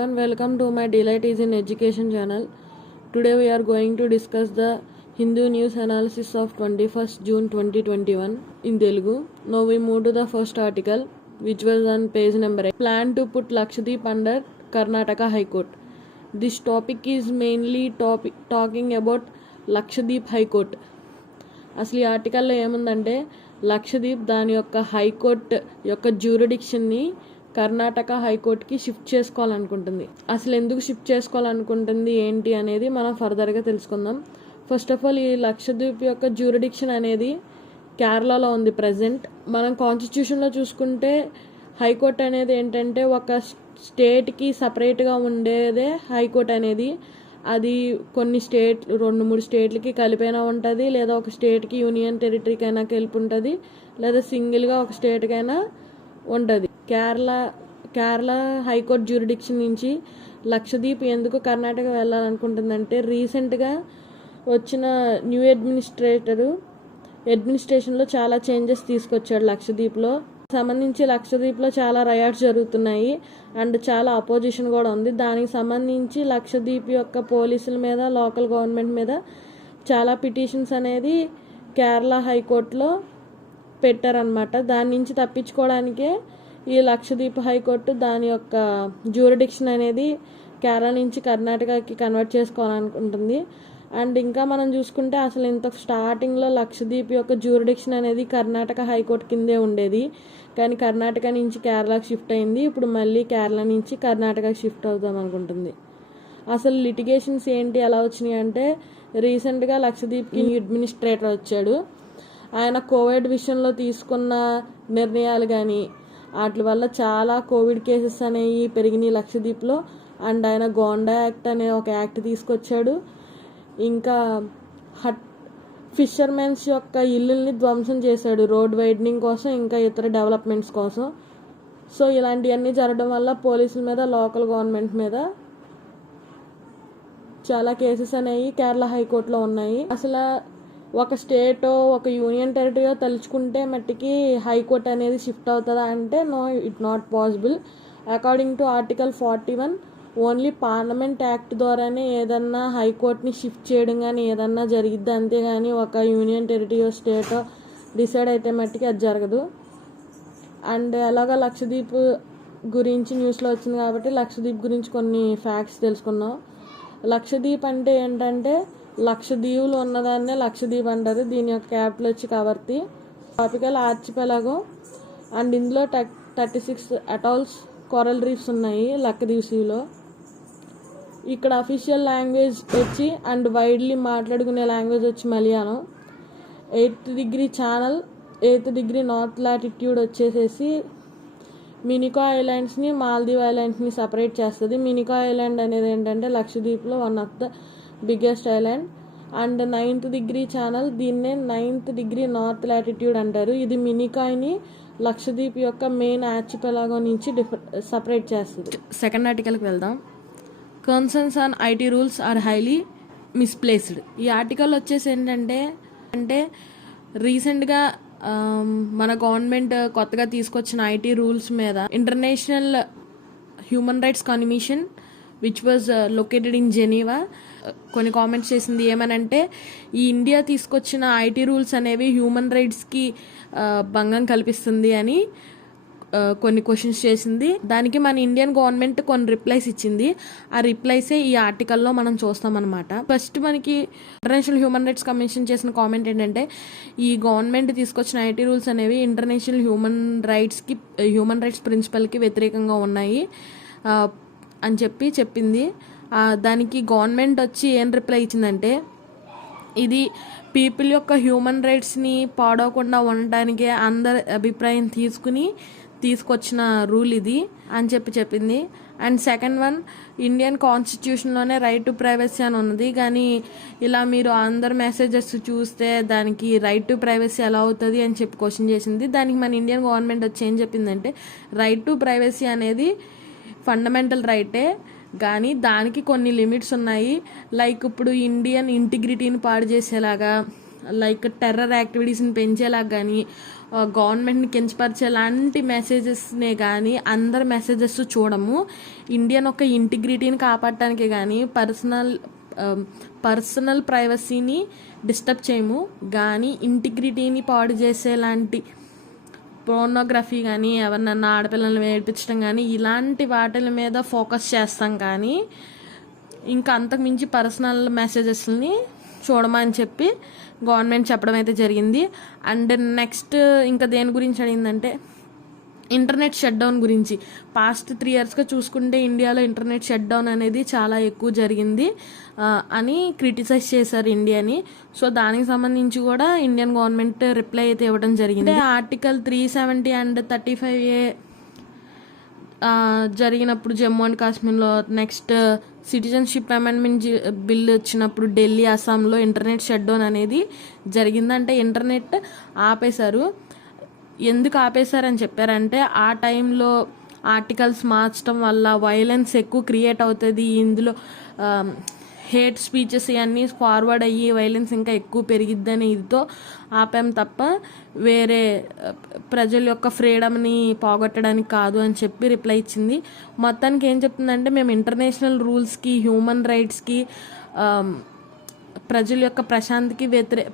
everyone, welcome to my Delight is in Education channel. Today we are going to discuss the Hindu news analysis of 21st June 2021 in Telugu. Now we move to the first article, which was on page number 8. Plan to put Lakshadweep under Karnataka High Court. This topic is mainly talking about Lakshadweep High Court. అసలు ఈ ఆర్టికల్లో ఏముందంటే లక్షద్వీప్ దాని యొక్క high court యొక్క జ్యూరిడిక్షన్ని కర్ణాటక హైకోర్టుకి shift చేసుకోవాలనుకుంటుంది. అసలు ఎందుకు షిఫ్ట్ చేసుకోవాలనుకుంటుంది ఏంటి అనేది మనం ఫర్దర్గా తెలుసుకుందాం. ఫస్ట్ ఆఫ్ ఆల్ ఈ లక్షద్వీప్ యొక్క జ్యూరిడిక్షన్ అనేది కేరళలో ఉంది ప్రజెంట్. మనం కాన్స్టిట్యూషన్లో చూసుకుంటే హైకోర్టు అనేది ఏంటంటే ఒక స్టేట్కి సపరేట్గా ఉండేదే హైకోర్టు అనేది. అది కొన్ని స్టేట్ 2-3 స్టేట్లకి కలిపైనా ఉంటుంది, లేదా ఒక స్టేట్కి యూనియన్ టెరిటరీకైనా కలిపి ఉంటుంది, లేదా సింగిల్గా ఒక స్టేట్కైనా ఉంటుంది. కేరళ హైకోర్టు జ్యూరిడిక్షన్ నుంచి లక్షద్వీప్ ఎందుకు కర్ణాటక వెళ్ళాలనుకుంటుందంటే రీసెంట్గా వచ్చిన న్యూ అడ్మినిస్ట్రేషన్లో చాలా చేంజెస్ తీసుకొచ్చాడు లక్షద్వీప్లో. సంబంధించి లక్షద్వీప్లో చాలా రయాట్స్ జరుగుతున్నాయి అండ్ చాలా అపోజిషన్ కూడా ఉంది. దానికి సంబంధించి లక్షద్వీప్ యొక్క పోలీసుల మీద, లోకల్ గవర్నమెంట్ మీద చాలా పిటిషన్స్ అనేది కేరళ హైకోర్టులో పెట్టారనమాట. దాని నుంచి తప్పించుకోవడానికే ఈ లక్షద్వీప్ హైకోర్టు దాని యొక్క జ్యూరిడిక్షన్ అనేది కేరళ నుంచి కర్ణాటకకి కన్వర్ట్ చేసుకోవాలనుకుంటుంది. అండ్ ఇంకా మనం చూసుకుంటే అసలు ఇంత స్టార్టింగ్లో లక్షద్వీప్ యొక్క జ్యూరిడిక్షన్ అనేది కర్ణాటక హైకోర్టు కిందే ఉండేది, కానీ కర్ణాటక నుంచి కేరళకి షిఫ్ట్ అయింది. ఇప్పుడు మళ్ళీ కేరళ నుంచి కర్ణాటకకి షిఫ్ట్ అవుదాం అనుకుంటుంది. అసలు లిటిగేషన్స్ ఏంటి ఎలా వచ్చినాయి అంటే రీసెంట్గా లక్షద్వీప్కి అడ్మినిస్ట్రేటర్ వచ్చాడు. ఆయన కోవిడ్ విషయంలో తీసుకున్న నిర్ణయాలు కానీ వాటి వల్ల చాలా కోవిడ్ కేసెస్ అనేవి పెరిగినాయి లక్షద్వీప్లో. అండ్ ఆయన గోండా యాక్ట్ అనే ఒక యాక్ట్ తీసుకొచ్చాడు. ఇంకా ఫిషర్మెన్స్ యొక్క ఇల్లుల్ని ధ్వంసం చేశాడు రోడ్ వైడనింగ్ కోసం, ఇంకా ఇతర డెవలప్మెంట్స్ కోసం. సో ఇలాంటివన్నీ జరగడం వల్ల పోలీసుల మీద, లోకల్ గవర్నమెంట్ మీద చాలా కేసెస్ అనేవి కేరళ హైకోర్టులో ఉన్నాయి. అసలు ఒక స్టేటో ఒక యూనియన్ టెరిటరీయో తలుచుకుంటే మట్టికి హైకోర్టు అనేది షిఫ్ట్ అవుతుందా అంటే no, it not possible. According to article 41 only parliament act ద్వారానే ఏదన్నా హైకోర్టుని షిఫ్ట్ చేయడం కానీ ఏదన్నా జరిగిద్ది, అంతేగాని ఒక యూనియన్ టెరిటరీయో స్టేటో డిసైడ్ అయితే మట్టికి అది జరగదు. అండ్ ఎలాగో లక్షద్వీప్ గురించి న్యూస్లో వచ్చింది కాబట్టి లక్షద్వీప్ గురించి కొన్ని ఫ్యాక్ట్స్ తెలుసుకున్నాం. లక్షద్వీప్ అంటే ఏంటంటే లక్షద్వీపులు ఉన్నదాన్నే లక్షద్వీప్ అంటారు. దీని యొక్క క్యాపిటల్ వచ్చి కవర్తి. ట్రాపికల్ ఆర్చిపెలాగో అండ్ ఇందులో 36 అటాల్స్, కోరల్ రీఫ్స్ ఉన్నాయి లక్షద్వీప్ సీలో. ఇక్కడ అఫీషియల్ లాంగ్వేజ్ వచ్చి అండ్ వైడ్లీ మాట్లాడుకునే లాంగ్వేజ్ వచ్చి Malayalam. 8th degree channel, 8th degree north latitude వచ్చేసేసి మినికా ఐలాండ్స్ని, మాల్దీవ్ ఐలాండ్స్ని సపరేట్ చేస్తుంది. మినికా ఐలాండ్ అనేది ఏంటంటే లక్షద్వీప్లో one of the biggest island. And 9th degree channel, దీన్నే 9th డిగ్రీ నార్త్ లాటిట్యూడ్ అంటారు. ఇది మినికాయ్ని లక్షద్వీప్ యొక్క మెయిన్ ఆర్చిపెలాగో నుంచి సపరేట్ చేస్తుంది. సెకండ్ ఆర్టికల్కి వెళ్దాం. Concerns on IT rules are highly misplaced. ఈ ఆర్టికల్ వచ్చేసి ఏంటంటే రీసెంట్గా మన గవర్నమెంట్ కొత్తగా తీసుకొచ్చిన ఐటీ రూల్స్ మీద international human rights commission which was located in Geneva కొన్ని కామెంట్స్ చేసింది. ఏమనంటే ఈ ఇండియా తీసుకొచ్చిన ఐటీ రూల్స్ అనేవి హ్యూమన్ రైట్స్కి భంగం కల్పిస్తుంది అని కొన్ని క్వశ్చన్స్ చేసింది. దానికి మన ఇండియన్ గవర్నమెంట్ కొన్ని రిప్లైస్ ఇచ్చింది. ఆ రిప్లైసే ఈ ఆర్టికల్లో మనం చూస్తామన్నమాట. ఫస్ట్ మనకి ఇంటర్నేషనల్ హ్యూమన్ రైట్స్ కమిషన్ చేసిన కామెంట్ ఏంటంటే ఈ గవర్నమెంట్ తీసుకొచ్చిన ఐటీ రూల్స్ అనేవి ఇంటర్నేషనల్ హ్యూమన్ రైట్స్ ప్రిన్సిపల్కి వ్యతిరేకంగా ఉన్నాయి అని చెప్పింది. దానికి గవర్నమెంట్ వచ్చి ఏం రిప్లై ఇచ్చిందంటే ఇది పీపుల్ యొక్క హ్యూమన్ రైట్స్ని పాడవకుండా ఉండటానికి అందరి అభిప్రాయం తీసుకొచ్చిన రూల్ ఇది అని చెప్పింది. అండ్ సెకండ్ వన్, ఇండియన్ కాన్స్టిట్యూషన్లోనే రైట్ టు ప్రైవసీ అని ఉన్నది, కానీ ఇలా మీరు అందరు మెసేజెస్ చూస్తే దానికి రైట్ టు ప్రైవసీ ఎలా అవుతుంది అని క్వశ్చన్ చేసింది. దానికి మన ఇండియన్ గవర్నమెంట్ వచ్చి ఏం చెప్పిందంటే రైట్ టు ప్రైవసీ అనేది ఫండమెంటల్ రైటే, కానీ దానికి కొన్ని లిమిట్స్ ఉన్నాయి. లైక్ ఇప్పుడు ఇండియన్ ఇంటిగ్రిటీని పాడు చేసేలాగా, లైక్ టెర్రర్ యాక్టివిటీస్ని పెంచేలా కానీ గవర్నమెంట్ని కించపరిచేలాంటి మెసేజెస్నే కానీ అందరి మెసేజెస్ చూడము. ఇండియన్ ఒక ఇంటిగ్రిటీని కాపాడటానికి కానీ పర్సనల్ ప్రైవసీని డిస్టర్బ్ చేయము, కానీ ఇంటిగ్రిటీని పాడు చేసేలాంటి పోర్నోగ్రఫీ కానీ ఎవరినన్నా ఆడపిల్లల్ని ఏడిపించడం కానీ ఇలాంటి వాటి మీద ఫోకస్ చేస్తాం. కానీ ఇంకా అంతకుమించి పర్సనల్ మెసేజెస్ని చూడమని చెప్పి గవర్నమెంట్ చెప్పడం అయితే జరిగింది. అండ్ నెక్స్ట్ ఇంకా దేని గురించి అడిగిందంటే ఇంటర్నెట్ షట్ డౌన్ గురించి. పాస్ట్ 3 yearsగా చూసుకుంటే ఇండియాలో ఇంటర్నెట్ షట్ డౌన్ అనేది చాలా ఎక్కువ జరిగింది అని క్రిటిసైజ్ చేశారు ఇండియాని. సో దానికి సంబంధించి కూడా ఇండియన్ గవర్నమెంట్ రిప్లై అయితే ఇవ్వడం జరిగింది. ఆర్టికల్ 370 అండ్ 35A జరిగినప్పుడు జమ్మూ అండ్ కాశ్మీర్లో, నెక్స్ట్ సిటిజన్షిప్ అమెండ్మెంట్ బిల్ వచ్చినప్పుడు ఢిల్లీ, అస్సాంలో ఇంటర్నెట్ షట్ డౌన్ అనేది జరిగిందంటే ఇంటర్నెట్ ఆపేశారు. ఎందుకు ఆపేశారని చెప్పారంటే ఆ టైంలో ఆర్టికల్స్ మార్చడం వల్ల వైలెన్స్ ఎక్కువ క్రియేట్ అవుతుంది, ఇందులో హేట్ స్పీచెస్ ఇవన్నీ ఫార్వర్డ్ అయ్యి వైలెన్స్ ఇంకా ఎక్కువ పెరిగిద్దని ఇదితో ఆపాం తప్ప వేరే ప్రజల యొక్క ఫ్రీడమ్ని పోగొట్టడానికి కాదు అని చెప్పి రిప్లై ఇచ్చింది. మొత్తానికి ఏం చెప్తుందంటే మేము ఇంటర్నేషనల్ రూల్స్కి, హ్యూమన్ రైట్స్కి, ప్రజల యొక్క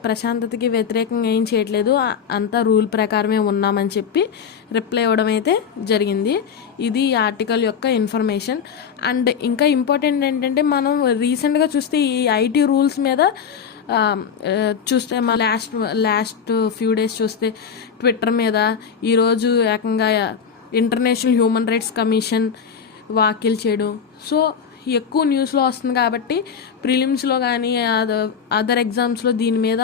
ప్రశాంతతకి వ్యతిరేకంగా ఏం చేయట్లేదు, అంతా రూల్ ప్రకారమే ఉన్నామని చెప్పి రిప్లై ఇవ్వడం అయితే జరిగింది. ఇది ఈ ఆర్టికల్ యొక్క ఇన్ఫర్మేషన్. అండ్ ఇంకా ఇంపార్టెంట్ ఏంటంటే మనం రీసెంట్గా చూస్తే ఈ ఐటీ రూల్స్ మీద చూస్తే మా లాస్ట్ ఫ్యూ డేస్ చూస్తే ట్విట్టర్ మీద ఈరోజు ఏకంగా ఇంటర్నేషనల్ హ్యూమన్ రైట్స్ కమిషన్ వ్యాఖ్యలు చేయడం. సో ఎక్కువ న్యూస్లో వస్తుంది కాబట్టి ప్రిలిమ్స్లో కానీ అదర్ ఎగ్జామ్స్లో దీని మీద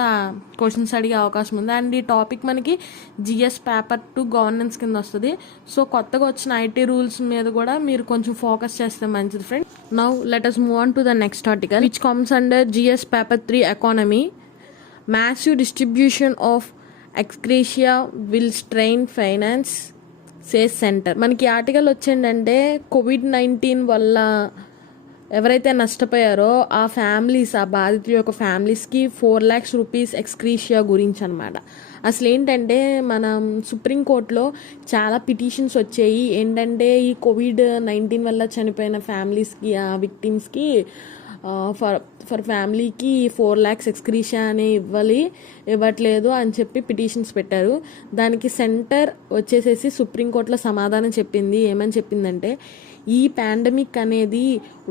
క్వశ్చన్స్ అడిగే అవకాశం ఉంది. అండ్ ఈ టాపిక్ మనకి జిఎస్ పేపర్ 2 గవర్నెన్స్ కింద వస్తుంది. సో కొత్తగా వచ్చిన ఐటీ రూల్స్ మీద కూడా మీరు కొంచెం ఫోకస్ చేస్తే మంచిది friend. Now let us move on to the next article which comes under GS paper 3 economy. Massive distribution of ex gratia will strain finance says centre. మనకి ఆర్టికల్ వచ్చిందంటే COVID-19 వల్ల ఎవరైతే నష్టపోయారో ఆ ఫ్యామిలీస్, ఆ బాధితుల యొక్క ఫ్యామిలీస్కి 4 lakhs rupees ఎక్స్గ్రేషియా గురించి అనమాట. అసలు ఏంటంటే మనం సుప్రీంకోర్టులో చాలా పిటిషన్స్ వచ్చాయి. ఏంటంటే ఈ COVID-19 వల్ల చనిపోయిన ఫ్యామిలీస్కి, ఆ విక్టిమ్స్కి ఫర్ ఫ్యామిలీకి 4 lakhs ఎక్స్గ్రేషియా అనే ఇవ్వట్లేదు అని చెప్పి పిటిషన్స్ పెట్టారు. దానికి సెంటర్ వచ్చేసేసి సుప్రీంకోర్టులో సమాధానం చెప్పింది. ఏమని చెప్పిందంటే ఈ పాండమిక్ అనేది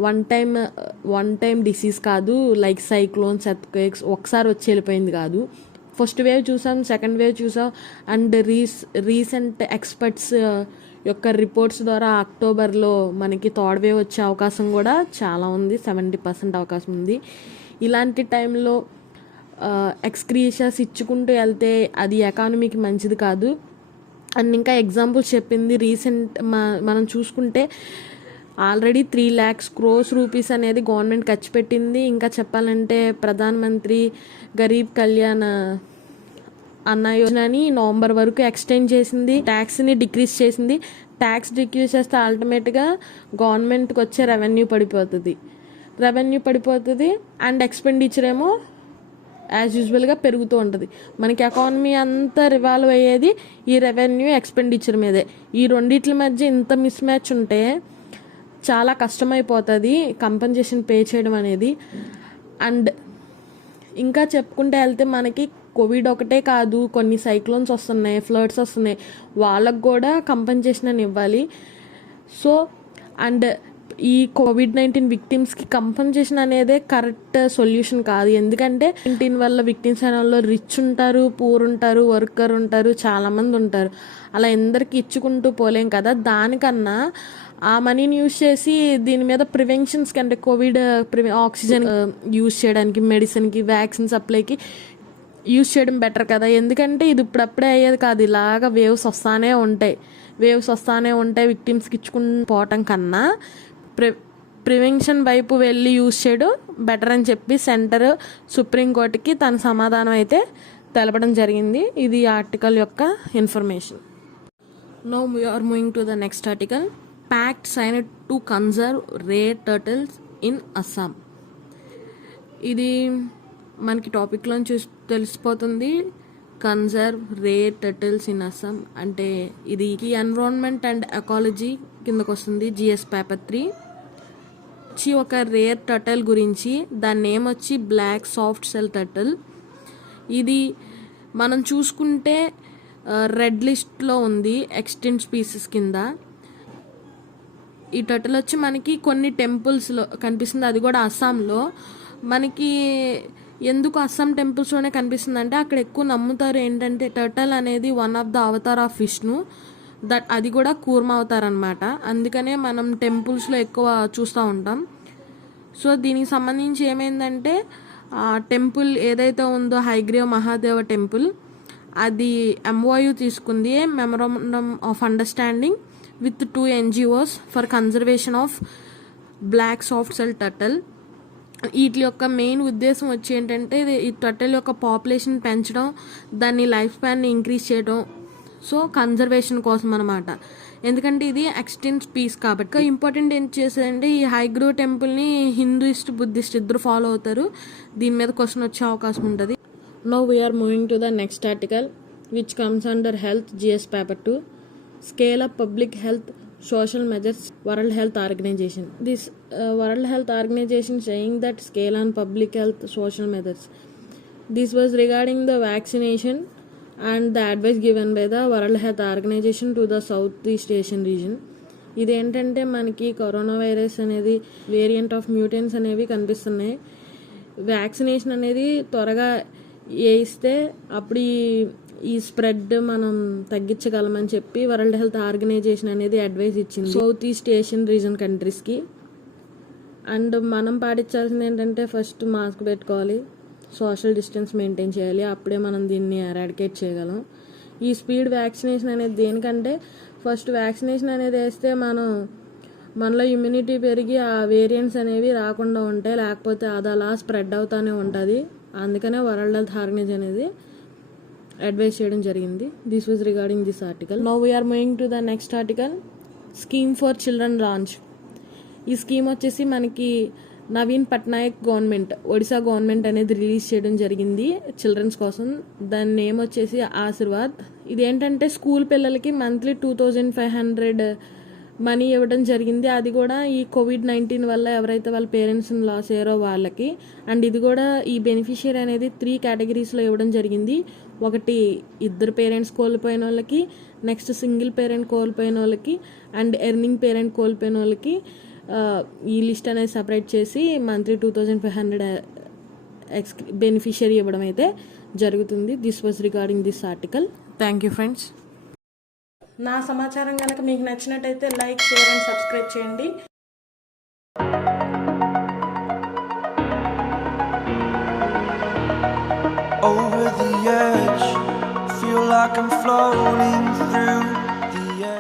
వన్ టైం డిసీజ్ కాదు, లైక్ సైక్లోన్స్, ఎర్త్క్వేక్స్ ఒకసారి వచ్చి వెళ్ళిపోయింది కాదు. ఫస్ట్ వేవ్ చూసాం, సెకండ్ వేవ్ చూసాం. అండ్ రీసెంట్ ఎక్స్పర్ట్స్ యొక్క రిపోర్ట్స్ ద్వారా అక్టోబర్లో మనకి థర్డ్ వేవ్ వచ్చే అవకాశం కూడా చాలా ఉంది, 70% అవకాశం ఉంది. ఇలాంటి టైంలో ఎక్స్గ్రేషియాస్ ఇచ్చుకుంటూ వెళ్తే అది ఎకానమీకి మంచిది కాదు. అండ్ ఇంకా ఎగ్జాంపుల్స్ చెప్పింది. మనం చూసుకుంటే ఆల్రెడీ 3 lakhs crores rupees అనేది గవర్నమెంట్ ఖర్చు పెట్టింది. ఇంకా చెప్పాలంటే ప్రధానమంత్రి గరీబ్ కళ్యాణ్ అన్న యోజనని నవంబర్ వరకు ఎక్స్టెండ్ చేసింది. ట్యాక్స్ని డిక్రీజ్ చేసింది. ట్యాక్స్ డిక్రీజ్ చేస్తే అల్టిమేట్గా గవర్నమెంట్కి వచ్చే రెవెన్యూ పడిపోతుంది అండ్ ఎక్స్పెండిచర్ ఏమో యాజ్ యూజువల్గా పెరుగుతూ ఉంటుంది. మనకి ఎకానమీ అంతా రివాల్వ్ అయ్యేది ఈ రెవెన్యూ ఎక్స్పెండిచర్ మీదే. ఈ రెండిట్ల మధ్య ఇంత మిస్ మ్యాచ్ ఉంటే చాలా కష్టమైపోతుంది కంపెన్సేషన్ పే చేయడం అనేది. అండ్ ఇంకా చెప్పుకుంటే వెళ్తే మనకి కోవిడ్ ఒకటే కాదు, కొన్ని సైక్లోన్స్ వస్తున్నాయి, ఫ్లడ్స్ వస్తున్నాయి, వాళ్ళకు కూడా కంపెన్సేషన్ అని ఇవ్వాలి. సో అండ్ ఈ COVID-19 విక్టిమ్స్కి కంపెన్సేషన్ అనేదే కరెక్ట్ సొల్యూషన్ కాదు. ఎందుకంటే 19 వల్ల విక్టిమ్స్ అనే వాళ్ళు రిచ్ ఉంటారు, పూర్ ఉంటారు, వర్కర్ ఉంటారు, చాలామంది ఉంటారు. అలా ఎందరికి ఇచ్చుకుంటూ పోలేం కదా. దానికన్నా ఆ మనీని యూజ్ చేసి దీని మీద ప్రివెన్షన్స్ కంటే కోవిడ్ ఆక్సిజన్ యూజ్ చేయడానికి, మెడిసిన్కి, వ్యాక్సిన్ సప్లైకి యూజ్ చేయడం బెటర్ కదా. ఎందుకంటే ఇది ఇప్పుడప్పుడే అయ్యేది కాదు, ఇలాగా వేవ్స్ వస్తానే ఉంటాయి. విక్టిమ్స్కి ఇచ్చుకుని పోవటం కన్నా ప్రివెన్షన్ వైపు వెళ్ళి యూజ్ చేయడం బెటర్ అని చెప్పి సెంటర్ సుప్రీంకోర్టుకి తన సమాధానం అయితే తెలపడం జరిగింది. ఇది ఆర్టికల్ యొక్క information. Now we are moving to the next article. Pact signed to conserve rare turtles in Assam. ఇది మనకి టాపిక్లో తెలిసిపోతుంది. Conserve rare turtles in Assam అంటే ఇది ఎన్విరాన్మెంట్ అండ్ ఎకాలజీ కిందకు వస్తుంది. జిఎస్ పేపర్ 3 వచ్చి ఒక రేర్ టర్టిల్ గురించి. దాని నేమ్ వచ్చి బ్లాక్ సాఫ్ట్ సెల్ టర్టిల్. ఇది మనం చూసుకుంటే రెడ్ లిస్ట్లో ఉంది ఎక్స్టెంట్ స్పీసీస్ కింద. ఈ టర్టిల్ వచ్చి మనకి కొన్ని టెంపుల్స్లో కనిపిస్తుంది, అది కూడా అస్సాంలో. మనకి ఎందుకు అస్సాం టెంపుల్స్లోనే కనిపిస్తుంది అంటే అక్కడ ఎక్కువ నమ్ముతారు ఏంటంటే టర్టిల్ అనేది one of the Avatar of Vishnu, అది కూడా కూర్మ అవతార్ అనమాట. అందుకనే మనం టెంపుల్స్లో ఎక్కువ చూస్తూ ఉంటాం. సో దీనికి సంబంధించి ఏమైందంటే ఆ టెంపుల్ ఏదైతే ఉందో హైగ్రీవ్ మహాదేవ టెంపుల్, అది MOU తీసుకుంది, memorandum of understanding with 2 NGOs for conservation of black soft shell turtle. వీటి యొక్క మెయిన్ ఉద్దేశం వచ్చి ఏంటంటే ఈ టర్టిల్ యొక్క పాపులేషన్ పెంచడం, దాన్ని లైఫ్ స్పాన్ని ఇంక్రీజ్ చేయడం. సో కన్జర్వేషన్ కోసం అనమాట. ఎందుకంటే ఇది ఎక్స్టెంట్ స్పీస్ కాబట్టి. ఇంపార్టెంట్ ఏం చేసేదంటే ఈ హైగ్రీవ్ టెంపుల్ని హిందూయిస్ట్ బుద్ధిస్ట్ ఇద్దరు ఫాలో అవుతారు. దీని మీద క్వశ్చన్ వచ్చే అవకాశం ఉంటుంది. Now we are moving to the next article which comes under health GS paper 2. Scale up public health social measures World Health Organization. This World Health Organization saying that scale on public health social measures. This was regarding the vaccination and the advice given by the World Health Organization to the Southeast Asian region. ఇది ఏంటంటే మనకి corona virus అనేది variant of mutants అనేవి కనిపిస్తున్నాయి. Vaccination అనేది త్వరగా వేయిస్తే అప్పుడు ఈ స్ప్రెడ్ మనం తగ్గించగలమని చెప్పి వరల్డ్ హెల్త్ ఆర్గనైజేషన్ అనేది అడ్వైజ్ ఇచ్చింది సౌత్ ఈస్ట్ ఏషియన్ రీజన్ కంట్రీస్కి. అండ్ మనం పాటించాల్సింది ఏంటంటే ఫస్ట్ మాస్క్ పెట్టుకోవాలి, సోషల్ డిస్టెన్స్ మెయింటైన్ చేయాలి, అప్పుడే మనం దీన్ని ఎరాడికేట్ చేయగలం. ఈ స్పీడ్ వ్యాక్సినేషన్ అనేది దేనికంటే ఫస్ట్ వ్యాక్సినేషన్ అనేది వేస్తే మనలో ఇమ్యూనిటీ పెరిగి ఆ వేరియంట్స్ అనేవి రాకుండా ఉంటాయి, లేకపోతే అది అలా స్ప్రెడ్ అవుతూనే ఉంటుంది. అందుకనే వరల్డ్ హెల్త్ ఆర్గనైజేషన్ అనేది అడ్వైస్ చేయడం జరిగింది. This was regarding this article. Now we are moving to the next article. Scheme for children launch. ఈ స్కీమ్ వచ్చేసి మనకి నవీన్ పట్నాయక్ గవర్నమెంట్, ఒడిశా గవర్నమెంట్ అనేది రిలీజ్ చేయడం జరిగింది చిల్డ్రన్స్ కోసం. దాని నేమ్ వచ్చేసి ఆశీర్వాద్. ఇది ఏంటంటే స్కూల్ పిల్లలకి మంత్లీ 2500 మనీ ఇవ్వడం జరిగింది. అది కూడా ఈ COVID-19 వల్ల ఎవరైతే వాళ్ళ పేరెంట్స్ని లాస్ అయ్యారో వాళ్ళకి. అండ్ ఇది కూడా ఈ బెనిఫిషియరీ అనేది 3 కేటగిరీస్లో ఇవ్వడం జరిగింది. ఒకటి ఇద్దరు పేరెంట్స్ కోల్పోయిన వాళ్ళకి, నెక్స్ట్ సింగిల్ పేరెంట్ కోల్పోయిన వాళ్ళకి, అండ్ ఎర్నింగ్ పేరెంట్ కోల్పోయిన వాళ్ళకి. ఈ లిస్ట్ అనేది సపరేట్ చేసి మంత్లీ 2500 బెనిఫిషియరీ ఇవ్వడం అయితే జరుగుతుంది. This was regarding this article. Thank you friends. నా సమాచారం కనుక మీకు నచ్చినట్టయితే లైక్, షేర్ అండ్ సబ్స్క్రైబ్ చేయండి. Over the edge, feel like I'm floating through